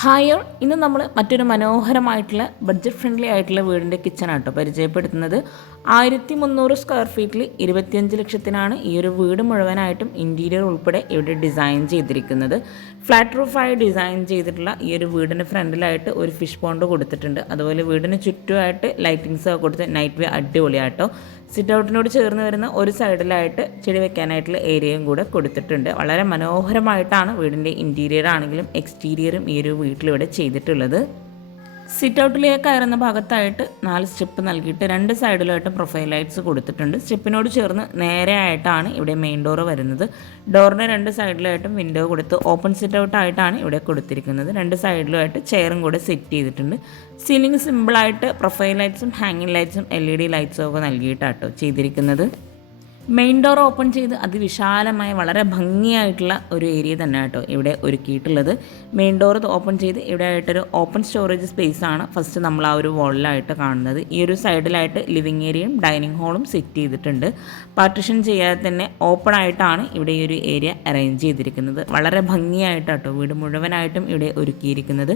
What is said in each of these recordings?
Hi all, ഇന്ന് നമ്മൾ മറ്റൊരു മനോഹരമായിട്ടുള്ള ബഡ്ജറ്റ് ഫ്രണ്ട്ലി ആയിട്ടുള്ള വീടിൻ്റെ കിച്ചണാട്ടോ പരിചയപ്പെടുത്തുന്നത്. 1300 സ്ക്വയർ ഫീറ്റിൽ 25 ലക്ഷത്തിനാണ് ഈ ഒരു വീട് മുഴുവനായിട്ടും ഇൻറ്റീരിയർ ഉൾപ്പെടെ ഇവിടെ ഡിസൈൻ ചെയ്തിരിക്കുന്നത്. ഫ്ലാറ്റ് റൂഫായി ഡിസൈൻ ചെയ്തിട്ടുള്ള ഈ ഒരു വീടിന് ഫ്രണ്ടിലായിട്ട് ഒരു ഫിഷ് പോണ്ട് കൊടുത്തിട്ടുണ്ട്. അതുപോലെ വീടിന് ചുറ്റുമായിട്ട് ലൈറ്റിങ്സ് ഒക്കെ കൊടുത്ത് നൈറ്റ് വ്യൂ അടിപൊളിയാട്ടോ. സിറ്റ് ഔട്ടിനോട് ചേർന്ന് വരുന്ന ഒരു സൈഡിലായിട്ട് ചെടി വെക്കാനായിട്ടുള്ള ഏരിയയും കൂടെ കൊടുത്തിട്ടുണ്ട്. വളരെ മനോഹരമായിട്ടാണ് വീടിൻ്റെ ഇൻറ്റീരിയർ ആണെങ്കിലും എക്സ്റ്റീരിയറും ഈ ഒരു വീട്ടിലിവിടെ ചെയ്തിട്ടുള്ളത്. സിറ്റ് ഔട്ടിലേക്ക് കയറുന്ന ഭാഗത്തായിട്ട് 4 സ്റ്റെപ്പ് നൽകിയിട്ട് 2 സൈഡിലായിട്ട് പ്രൊഫൈൽ ലൈറ്റ്സ് കൊടുത്തിട്ടുണ്ട്. സ്റ്റെപ്പിനോട് ചേർന്ന് നേരെ ആയിട്ടാണ് ഇവിടെ മെയിൻ ഡോർ വരുന്നത്. ഡോറിന് 2 സൈഡിലായിട്ടും വിൻഡോ കൊടുത്ത് ഓപ്പൺ സിറ്റ് ഔട്ട് ആയിട്ടാണ് ഇവിടെ കൊടുത്തിരിക്കുന്നത്. 2 സൈഡിലുമായിട്ട് ചെയറും കൂടെ സെറ്റ് ചെയ്തിട്ടുണ്ട്. സീലിംഗ് സിമ്പിളായിട്ട് പ്രൊഫൈൽ ലൈറ്റ്സും ഹാങ്ങിങ് ലൈറ്റ്സും LED ലൈറ്റ്സും ഒക്കെ നൽകിയിട്ടാട്ടോ ചെയ്തിരിക്കുന്നത്. മെയിൻ ഡോർ ഓപ്പൺ ചെയ്ത് അതിവിശാലമായ വളരെ ഭംഗിയായിട്ടുള്ള ഒരു ഏരിയ തന്നെ കേട്ടോ ഇവിടെ ഒരുക്കിയിട്ടുള്ളത്. മെയിൻ ഡോർ ഓപ്പൺ ചെയ്ത് ഇവിടെ ആയിട്ടൊരു ഓപ്പൺ സ്റ്റോറേജ് സ്പേസ് ആണ് ഫസ്റ്റ് നമ്മൾ ആ ഒരു വാളിലായിട്ട് കാണുന്നത്. ഈ ഒരു സൈഡിലായിട്ട് ലിവിങ് ഏരിയയും ഡൈനിങ് ഹോളും സെറ്റ് ചെയ്തിട്ടുണ്ട്. പാർട്ടിഷൻ ചെയ്യാതെ തന്നെ ഓപ്പൺ ആയിട്ടാണ് ഇവിടെ ഈ ഒരു ഏരിയ അറേഞ്ച് ചെയ്തിരിക്കുന്നത്. വളരെ ഭംഗിയായിട്ടാട്ടോ വീട് മുഴുവനായിട്ടും ഇവിടെ ഒരുക്കിയിരിക്കുന്നത്.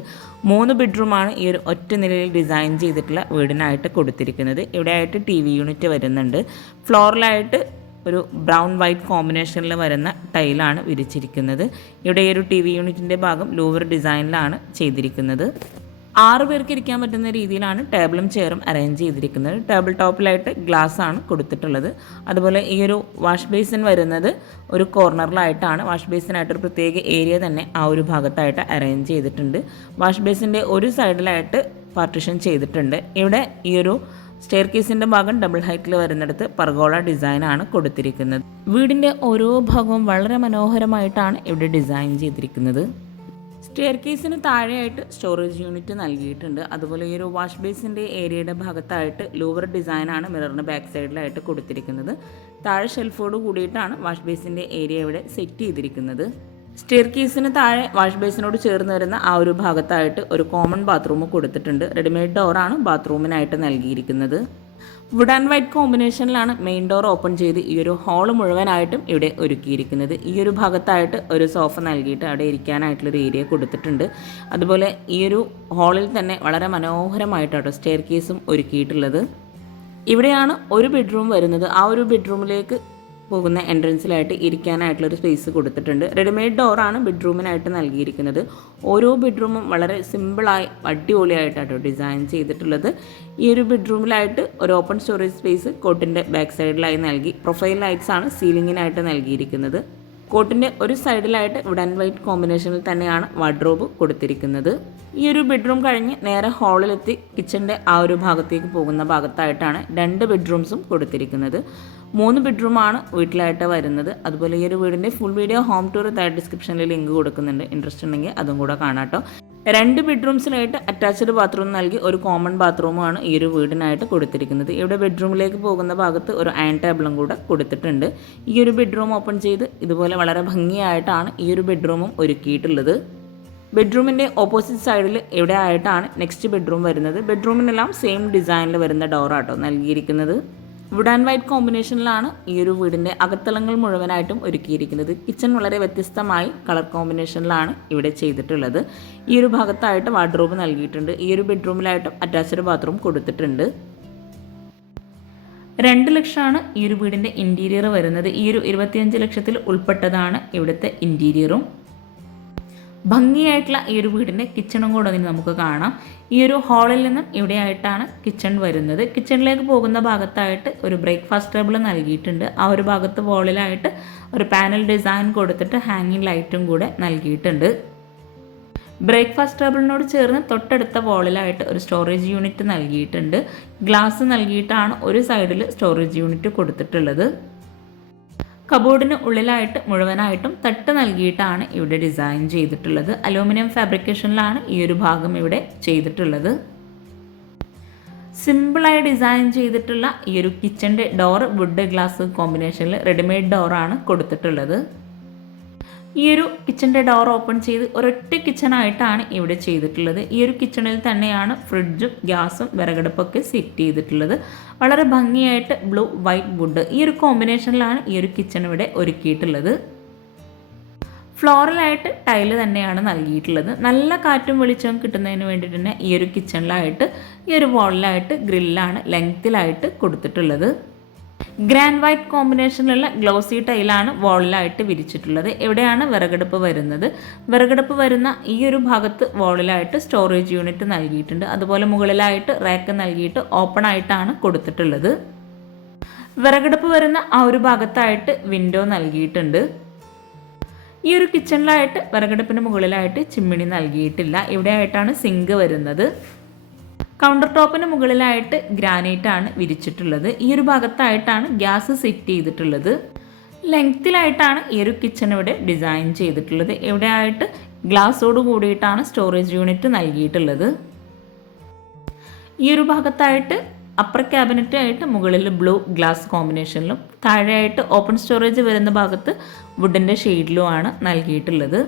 3 ബെഡ്റൂമാണ് ഈ ഒരു ഒറ്റ നിലയിൽ ഡിസൈൻ ചെയ്തിട്ടുള്ള വീടിനായിട്ട് കൊടുത്തിരിക്കുന്നത്. ഇവിടെ ആയിട്ട് TV യൂണിറ്റ് വരുന്നുണ്ട്. ഫ്ലോറിലായിട്ട് ഒരു ബ്രൗൺ വൈറ്റ് കോമ്പിനേഷനിൽ വരുന്ന ടൈലാണ് വിരിച്ചിരിക്കുന്നത്. ഇവിടെ ഈ ഒരു TV യൂണിറ്റിൻ്റെ ഭാഗം ലൂവർ ഡിസൈനിലാണ് ചെയ്തിരിക്കുന്നത്. 6 പേർക്ക് ഇരിക്കാൻ പറ്റുന്ന രീതിയിലാണ് ടേബിളും ചെയറും അറേഞ്ച് ചെയ്തിരിക്കുന്നത്. ടേബിൾ ടോപ്പിലായിട്ട് ഗ്ലാസ് ആണ് കൊടുത്തിട്ടുള്ളത്. അതുപോലെ ഈ ഒരു വാഷ് ബേസിൻ വരുന്നത് ഒരു കോർണറിലായിട്ടാണ്. വാഷ് ബേസിനായിട്ടൊരു പ്രത്യേക ഏരിയ തന്നെ ആ ഒരു ഭാഗത്തായിട്ട് അറേഞ്ച് ചെയ്തിട്ടുണ്ട്. വാഷ് ബേസിൻ്റെ ഒരു സൈഡിലായിട്ട് പാർട്ടിഷൻ ചെയ്തിട്ടുണ്ട്. ഇവിടെ ഈ ഒരു സ്റ്റെയർ കേസിൻ്റെ ഭാഗം ഡബിൾ ഹൈറ്റിൽ വരുന്നിടത്ത് പർഗോള ഡിസൈനാണ് കൊടുത്തിരിക്കുന്നത്. വീടിൻ്റെ ഓരോ ഭാഗവും വളരെ മനോഹരമായിട്ടാണ് ഇവിടെ ഡിസൈൻ ചെയ്തിരിക്കുന്നത്. സ്റ്റെയർ കേസിന് താഴെയായിട്ട് സ്റ്റോറേജ് യൂണിറ്റ് നൽകിയിട്ടുണ്ട്. അതുപോലെ ഈ ഒരു വാഷ് ബേസിൻ്റെ ഏരിയയുടെ ഭാഗത്തായിട്ട് ലൂവർ ഡിസൈനാണ് മിററിന് ബാക്ക് സൈഡിലായിട്ട് കൊടുത്തിരിക്കുന്നത്. താഴെ ഷെൽഫോട് കൂടിയിട്ടാണ് വാഷ് ബേസിൻ്റെ ഏരിയ ഇവിടെ സെറ്റ് ചെയ്തിരിക്കുന്നത്. സ്റ്റെയർ കേസിന് താഴെ വാഷ് ബേസിനോട് ചേർന്ന് വരുന്ന ആ ഒരു ഭാഗത്തായിട്ട് ഒരു കോമൺ ബാത്റൂം കൊടുത്തിട്ടുണ്ട്. റെഡിമെയ്ഡ് ഡോറാണ് ബാത്റൂമിനായിട്ട് നൽകിയിരിക്കുന്നത്. വുഡ് ആൻഡ് വൈറ്റ് കോമ്പിനേഷനിലാണ് മെയിൻ ഡോർ ഓപ്പൺ ചെയ്ത് ഈ ഒരു ഹാള് മുഴുവനായിട്ടും ഇവിടെ ഒരുക്കിയിരിക്കുന്നത്. ഈ ഒരു ഭാഗത്തായിട്ട് ഒരു സോഫ നൽകിയിട്ട് അവിടെ ഇരിക്കാനായിട്ടുള്ളൊരു ഏരിയ കൊടുത്തിട്ടുണ്ട്. അതുപോലെ ഈ ഒരു ഹാളിൽ തന്നെ വളരെ മനോഹരമായിട്ടാട്ടോ സ്റ്റെയർ കേസും ഒരുക്കിയിട്ടുള്ളത്. ഇവിടെയാണ് ഒരു ബെഡ്റൂം വരുന്നത്. ആ ഒരു ബെഡ്റൂമിലേക്ക് പോകുന്ന എൻട്രൻസിലായിട്ട് ഇരിക്കാനായിട്ടുള്ളൊരു സ്പേസ് കൊടുത്തിട്ടുണ്ട്. റെഡിമെയ്ഡ് ഡോറാണ് ബെഡ്റൂമിനായിട്ട് നൽകിയിരിക്കുന്നത്. ഓരോ ബെഡ്റൂമും വളരെ സിമ്പിളായി അടിപൊളിയായിട്ടാട്ടോ ഡിസൈൻ ചെയ്തിട്ടുള്ളത്. ഈ ഒരു ബെഡ്റൂമിലായിട്ട് ഒരു ഓപ്പൺ സ്റ്റോറേജ് സ്പേസ് കോട്ടിൻ്റെ ബാക്ക് സൈഡിലായി നൽകി. പ്രൊഫൈൽ ലൈറ്റ്സ് ആണ് സീലിങ്ങിനായിട്ട് നൽകിയിരിക്കുന്നത്. കോട്ടിൻ്റെ ഒരു സൈഡിലായിട്ട് വുഡ് ആൻഡ് വൈറ്റ് കോമ്പിനേഷനിൽ തന്നെയാണ് വാർഡ്രോബ് കൊടുത്തിരിക്കുന്നത്. ഈ ഒരു ബെഡ്റൂം കഴിഞ്ഞ് നേരെ ഹാളിലെത്തി കിച്ചൻ്റെ ആ ഒരു ഭാഗത്തേക്ക് പോകുന്ന ഭാഗത്തായിട്ടാണ് 2 ബെഡ്റൂംസും കൊടുത്തിരിക്കുന്നത്. 3 ബെഡ്റൂമാണ് വീട്ടിലായിട്ട് വരുന്നത്. അതുപോലെ ഈ ഒരു വീടിൻ്റെ ഫുൾ വീഡിയോ ഹോം ടൂർ താഴെ ഡിസ്ക്രിപ്ഷനിൽ ലിങ്ക് കൊടുക്കുന്നുണ്ട്. ഇൻട്രസ്റ്റ് ഉണ്ടെങ്കിൽ അതും കൂടെ കാണാട്ടോ. 2 ബെഡ്റൂംസിലായിട്ട് അറ്റാച്ച്ഡ് ബാത്റൂം നൽകി ഒരു കോമൺ ബാത്റൂമാണ് ഈ ഒരു വീടിനായിട്ട് കൊടുത്തിരിക്കുന്നത്. ഇവിടെ ബെഡ്റൂമിലേക്ക് പോകുന്ന ഭാഗത്ത് ഒരു അയൺ ടേബിളും കൂടെ കൊടുത്തിട്ടുണ്ട്. ഈ ഒരു ബെഡ്റൂം ഓപ്പൺ ചെയ്ത് ഇതുപോലെ വളരെ ഭംഗിയായിട്ടാണ് ഈ ഒരു ബെഡ്റൂമും ഒരുക്കിയിട്ടുള്ളത്. ബെഡ്റൂമിൻ്റെ ഓപ്പോസിറ്റ് സൈഡിൽ ഇവിടെ ആയിട്ടാണ് നെക്സ്റ്റ് ബെഡ്റൂം വരുന്നത്. ബെഡ്റൂമിനെല്ലാം സെയിം ഡിസൈനിൽ വരുന്ന ഡോറാട്ടോ നൽകിയിരിക്കുന്നത്. വുഡ് ആൻഡ് വൈറ്റ് കോമ്പിനേഷനിലാണ് ഈ ഒരു വീടിൻ്റെ അകത്തളങ്ങൾ മുഴുവനായിട്ടും ഒരുക്കിയിരിക്കുന്നത്. കിച്ചൺ വളരെ വ്യത്യസ്തമായി കളർ കോമ്പിനേഷനിലാണ് ഇവിടെ ചെയ്തിട്ടുള്ളത്. ഈ ഒരു ഭാഗത്തായിട്ട് വാർഡ്രോബ് നൽകിയിട്ടുണ്ട്. ഈ ഒരു ബെഡ്റൂമിലായിട്ടും അറ്റാച്ച്ഡ് ബാത്റൂം കൊടുത്തിട്ടുണ്ട്. 2 ലക്ഷമാണ് ഈ ഒരു വീടിൻ്റെ ഇൻറ്റീരിയർ വരുന്നത്. ഈ ഒരു 25 ലക്ഷത്തിൽ ഉൾപ്പെട്ടതാണ് ഇവിടുത്തെ ഇൻറ്റീരിയറും. ഭംഗിയായിട്ടുള്ള ഈ ഒരു വീടിൻ്റെ കിച്ചണും കൂടെ നമുക്ക് കാണാം. ഈ ഒരു ഹാളിൽ നിന്നും ഇവിടെയായിട്ടാണ് കിച്ചൺ വരുന്നത്. കിച്ചണിലേക്ക് പോകുന്ന ഭാഗത്തായിട്ട് ഒരു ബ്രേക്ക്ഫാസ്റ്റ് ടേബിൾ നൽകിയിട്ടുണ്ട്. ആ ഒരു ഭാഗത്ത് വാളിലായിട്ട് ഒരു പാനൽ ഡിസൈൻ കൊടുത്തിട്ട് ഹാങ്ങിങ് ലൈറ്റും കൂടെ നൽകിയിട്ടുണ്ട്. ബ്രേക്ക്ഫാസ്റ്റ് ടേബിളിനോട് ചേർന്ന് തൊട്ടടുത്ത വാളിലായിട്ട് ഒരു സ്റ്റോറേജ് യൂണിറ്റ് നൽകിയിട്ടുണ്ട്. ഗ്ലാസ് നൽകിയിട്ടാണ് ഒരു സൈഡിൽ സ്റ്റോറേജ് യൂണിറ്റ് കൊടുത്തിട്ടുള്ളത്. കബോർഡിന് ഉള്ളിലായിട്ട് മുഴുവനായിട്ടും തട്ട് നൽകിയിട്ടാണ് ഇവിടെ ഡിസൈൻ ചെയ്തിട്ടുള്ളത്. അലൂമിനിയം ഫാബ്രിക്കേഷനിലാണ് ഈ ഒരു ഭാഗം ഇവിടെ ചെയ്തിട്ടുള്ളത്. സിമ്പിളായി ഡിസൈൻ ചെയ്തിട്ടുള്ള ഈ ഒരു കിച്ചൻ്റെ ഡോർ വുഡ് ഗ്ലാസ് കോമ്പിനേഷനിൽ റെഡിമെയ്ഡ് ഡോറാണ് കൊടുത്തിട്ടുള്ളത്. ഈ ഒരു കിച്ചൻ്റെ ഡോർ ഓപ്പൺ ചെയ്ത് ഒരൊറ്റ കിച്ചണായിട്ടാണ് ഇവിടെ ചെയ്തിട്ടുള്ളത്. ഈ ഒരു കിച്ചണിൽ തന്നെയാണ് ഫ്രിഡ്ജും ഗ്യാസും വിറകടുപ്പൊക്കെ സെറ്റ് ചെയ്തിട്ടുള്ളത്. വളരെ ഭംഗിയായിട്ട് ബ്ലൂ വൈറ്റ് വുഡ് ഈ ഒരു കോമ്പിനേഷനിലാണ് ഈ ഒരു കിച്ചൺ ഇവിടെ ഒരുക്കിയിട്ടുള്ളത്. ഫ്ലോറലായിട്ട് ടൈല് തന്നെയാണ് നൽകിയിട്ടുള്ളത്. നല്ല കാറ്റും വെളിച്ചവും കിട്ടുന്നതിന് വേണ്ടിയിട്ട് തന്നെ ഈ ഒരു കിച്ചണിലായിട്ട് ഈ ഒരു വാളിലായിട്ട് ഗ്രില്ലാണ് ലെങ്ത്തിലായിട്ട് കൊടുത്തിട്ടുള്ളത്. ഗ്രാൻഡ് വൈറ്റ് കോമ്പിനേഷനിലുള്ള ഗ്ലോസി ടൈലാണ് വാളിലായിട്ട് വിരിച്ചിട്ടുള്ളത്. എവിടെയാണ് വിറകടുപ്പ് വരുന്നത്. വിറകടുപ്പ് വരുന്ന ഈ ഒരു ഭാഗത്ത് വാളിലായിട്ട് സ്റ്റോറേജ് യൂണിറ്റ് നൽകിയിട്ടുണ്ട്. അതുപോലെ മുകളിലായിട്ട് റാക്ക് നൽകിയിട്ട് ഓപ്പൺ ആയിട്ടാണ് കൊടുത്തിട്ടുള്ളത്. വിറകടുപ്പ് വരുന്ന ആ ഒരു ഭാഗത്തായിട്ട് വിൻഡോ നൽകിയിട്ടുണ്ട്. ഈ ഒരു കിച്ചണിലായിട്ട് വിറകടുപ്പിന് മുകളിലായിട്ട് ചിമ്മിണി നൽകിയിട്ടില്ല. ഇവിടെ ആയിട്ടാണ് സിങ്ക് വരുന്നത്. കൗണ്ടർ ടോപ്പിന് മുകളിലായിട്ട് ഗ്രാനൈറ്റ് ആണ് വിരിച്ചിട്ടുള്ളത്. ഈ ഒരു ഭാഗത്തായിട്ടാണ് ഗ്യാസ് സെറ്റ് ചെയ്തിട്ടുള്ളത്. ലെങ്ത്തിലായിട്ടാണ് ഈ ഒരു കിച്ചൺ ഇവിടെ ഡിസൈൻ ചെയ്തിട്ടുള്ളത്. ഇവിടെ ആയിട്ട് ഗ്ലാസോട് കൂടിയിട്ടാണ് സ്റ്റോറേജ് യൂണിറ്റ് നൽകിയിട്ടുള്ളത്. ഈ ഒരു ഭാഗത്തായിട്ട് അപ്പർ ക്യാബിനറ്റ് ആയിട്ട് മുകളിൽ ബ്ലൂ ഗ്ലാസ് കോമ്പിനേഷനിലും താഴെയായിട്ട് ഓപ്പൺ സ്റ്റോറേജ് വരുന്ന ഭാഗത്ത് വുഡിൻ്റെ ഷെയ്ഡിലുമാണ് നൽകിയിട്ടുള്ളത്.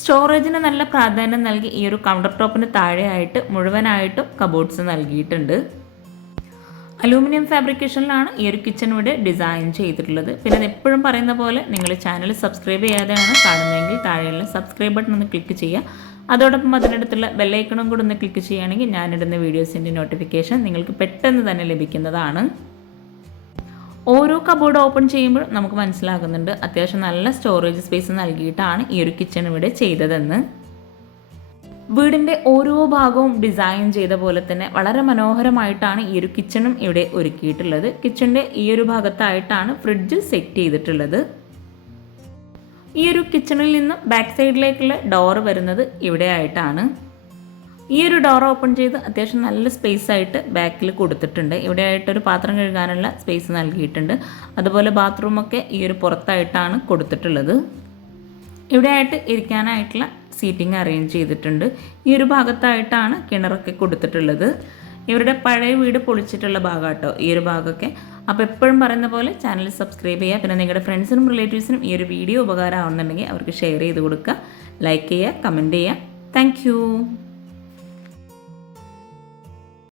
സ്റ്റോറേജിന് നല്ല പ്രാധാന്യം നൽകി ഈ ഒരു കൗണ്ടർ ടോപ്പിന് താഴെയായിട്ട് മുഴുവനായിട്ടും കബോർഡ്സ് നൽകിയിട്ടുണ്ട്. അലൂമിനിയം ഫാബ്രിക്കേഷനിലാണ് ഈ ഒരു കിച്ചൺ ഇവിടെ ഡിസൈൻ ചെയ്തിട്ടുള്ളത്. പിന്നെ അത് എപ്പോഴും പറയുന്ന പോലെ നിങ്ങൾ ചാനൽ സബ്സ്ക്രൈബ് ചെയ്യാതെയാണ് കാണുന്നതെങ്കിൽ താഴെയുള്ള സബ്സ്ക്രൈബ് ബട്ടൺ ഒന്ന് ക്ലിക്ക് ചെയ്യുക. അതോടൊപ്പം അതിനടുത്തുള്ള ബെല്ലൈക്കണും കൂടെ ഒന്ന് ക്ലിക്ക് ചെയ്യുകയാണെങ്കിൽ ഞാനിടുന്ന വീഡിയോസിൻ്റെ നോട്ടിഫിക്കേഷൻ നിങ്ങൾക്ക് പെട്ടെന്ന് തന്നെ ലഭിക്കുന്നതാണ്. ഓരോ കബോർഡ് ഓപ്പൺ ചെയ്യുമ്പോൾ നമുക്ക് മനസ്സിലാകുന്നുണ്ട് അത്യാവശ്യം നല്ല സ്റ്റോറേജ് സ്പേസ് നൽകിയിട്ടാണ് ഈ ഒരു കിച്ചൺ ഇവിടെ ചെയ്തതെന്ന്. വീടിൻ്റെ ഓരോ ഭാഗവും ഡിസൈൻ ചെയ്ത പോലെ തന്നെ വളരെ മനോഹരമായിട്ടാണ് ഈ ഒരു കിച്ചണും ഇവിടെ ഒരുക്കിയിട്ടുള്ളത്. കിച്ചണിൻ്റെ ഈ ഒരു ഭാഗത്തായിട്ടാണ് ഫ്രിഡ്ജ് സെറ്റ് ചെയ്തിട്ടുള്ളത്. ഈ ഒരു കിച്ചണിൽ നിന്നും ബാക്ക് സൈഡിലേക്കുള്ള ഡോറ് വരുന്നത് ഇവിടെ ആയിട്ടാണ്. ഈ ഒരു ഡോർ ഓപ്പൺ ചെയ്ത് അത്യാവശ്യം നല്ല സ്പേസ് ആയിട്ട് ബാക്കിൽ കൊടുത്തിട്ടുണ്ട്. ഇവിടെ ആയിട്ടൊരു പാത്രം കഴുകാനുള്ള സ്പേസ് നൽകിയിട്ടുണ്ട്. അതുപോലെ ബാത്റൂമൊക്കെ ഈ ഒരു പുറത്തായിട്ടാണ് കൊടുത്തിട്ടുള്ളത്. ഇവിടെ ആയിട്ട് ഇരിക്കാനായിട്ടുള്ള സീറ്റിംഗ് അറേഞ്ച് ചെയ്തിട്ടുണ്ട്. ഈ ഒരു ഭാഗത്തായിട്ടാണ് കിണറൊക്കെ കൊടുത്തിട്ടുള്ളത്. ഇവരുടെ പഴയ വീട് പൊളിച്ചിട്ടുള്ള ഭാഗം കേട്ടോ ഈ ഒരു ഭാഗമൊക്കെ. അപ്പോൾ എപ്പോഴും പറയുന്ന പോലെ ചാനൽ സബ്സ്ക്രൈബ് ചെയ്യുക. പിന്നെ നിങ്ങളുടെ ഫ്രണ്ട്സിനും റിലേറ്റീവ്സിനും ഈ ഒരു വീഡിയോ ഉപകാരമാവുന്നുണ്ടെങ്കിൽ അവർക്ക് ഷെയർ ചെയ്ത് കൊടുക്കുക, ലൈക്ക് ചെയ്യുക, കമൻറ്റ് ചെയ്യുക. താങ്ക്